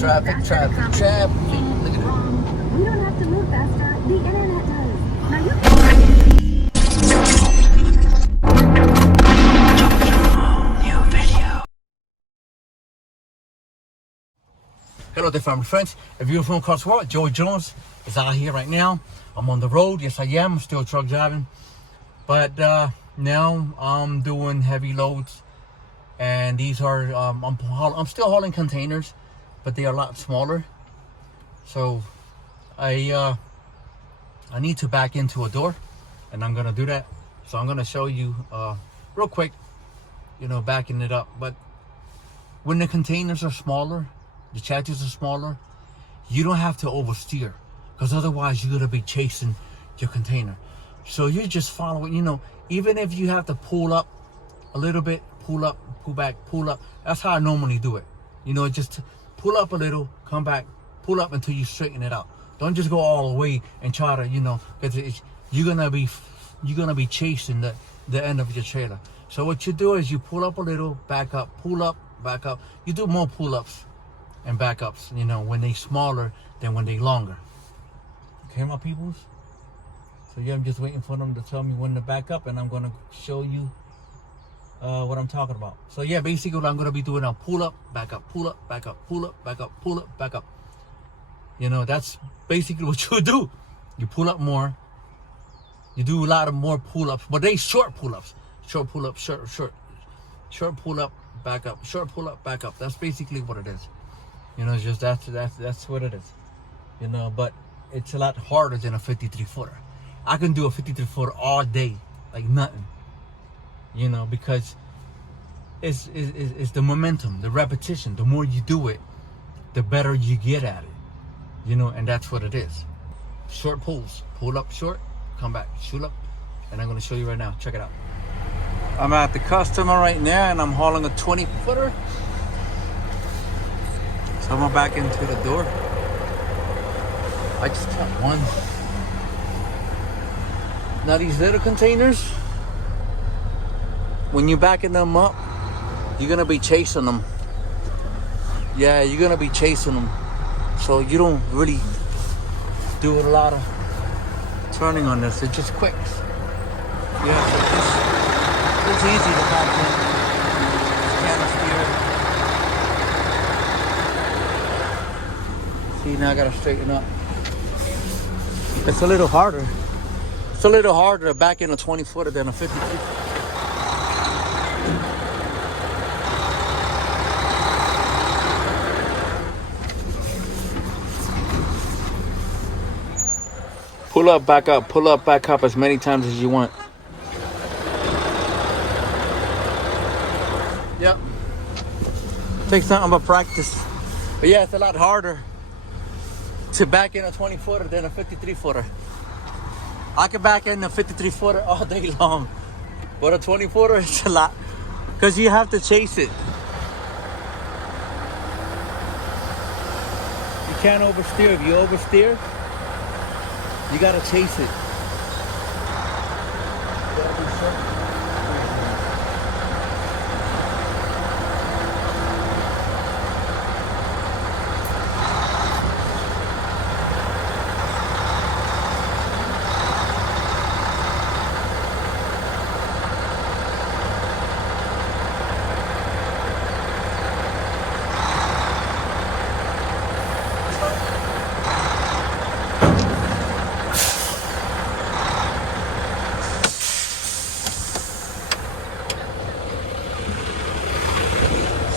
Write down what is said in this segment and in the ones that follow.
Traffic. Look at it. We don't have to move faster. The internet does. Now you New video. Hello there, family friends. If you're from across the world, Joey Jones is out here right now. I'm on the road. Yes, I am. I'm still truck driving. But now I'm doing heavy loads. And these are, I'm still hauling containers, but they are a lot smaller. So I need to back into a door, and I'm gonna do that. So I'm gonna show you real quick, backing it up. But when the containers are smaller, the chassis are smaller, you don't have to oversteer, because otherwise you're gonna be chasing your container. So you just follow it, even if you have to pull up a little bit, pull up, pull back, pull up. That's how I normally do it. Just pull up a little, come back, pull up until you straighten it out. Don't just go all the way and try to, because you're gonna be chasing the end of your trailer. So what you do is you pull up a little, back up, pull up, back up. You do more pull-ups and backups, when they smaller than when they longer. Okay, my peoples? So yeah, I'm just waiting for them to tell me when to back up, and I'm gonna show you what I'm talking about. So yeah, basically what I'm gonna be doing now: pull up, back up, pull up, back up, pull up, back up, pull up, back up. That's basically what you do. You pull up more. You do a lot of more pull-ups, but they short pull-ups. Short pull-up, short pull-up, back up, short pull-up, back up. That's basically what it is. It's just that's what it is. But it's a lot harder than a 53-footer. I can do a 53-footer all day, like nothing. Because it's the momentum, the repetition. The more you do it, the better you get at it. And that's what it is. Short pulls, pull up short, come back, shoot up, and I'm gonna show you right now. Check it out. I'm at the customer right now, and I'm hauling a 20-footer. So I'm gonna back into the door. I just got one. Now these little containers, when you're backing them up, you're gonna be chasing them. Yeah, you're gonna be chasing them. So you don't really do a lot of turning on this. It's just quick. Yeah, so it's easy to back in. Just can't steer. See, now I gotta straighten up. It's a little harder. It's a little harder to back in a 20-footer than a 53. Pull up, back up as many times as you want. Yep. Takes nothing but practice. But yeah, it's a lot harder to back in a 20-footer than a 53-footer. I can back in a 53-footer all day long, but a 20-footer is a lot, because you have to chase it. You can't oversteer. If you oversteer, you gotta chase it. You gotta be certain.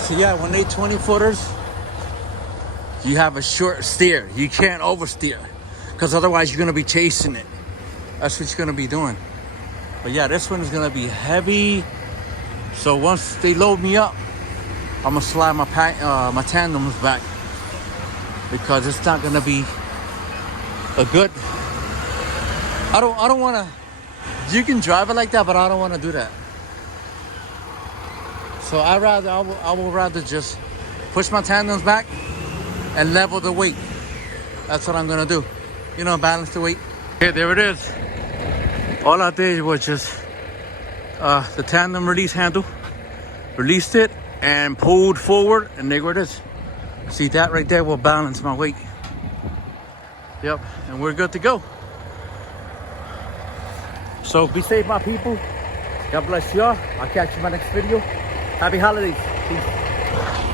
So yeah, when they 20-footers, you have a short steer. You can't oversteer, because otherwise you're gonna be chasing it. That's what you're gonna be doing. But yeah, this one is gonna be heavy. So once they load me up, I'm gonna slide my tandems back, because it's not gonna be a good. I don't wanna. You can drive it like that, but I don't wanna do that. So I will rather just push my tandems back and level the weight. That's what I'm gonna do. Balance the weight. Okay, there it is. All I did was just the tandem release handle, released it and pulled forward, and there it is. See, that right there will balance my weight. Yep, and we're good to go. So be safe, my people. God bless y'all. I'll catch you in my next video. Happy holidays. Peace.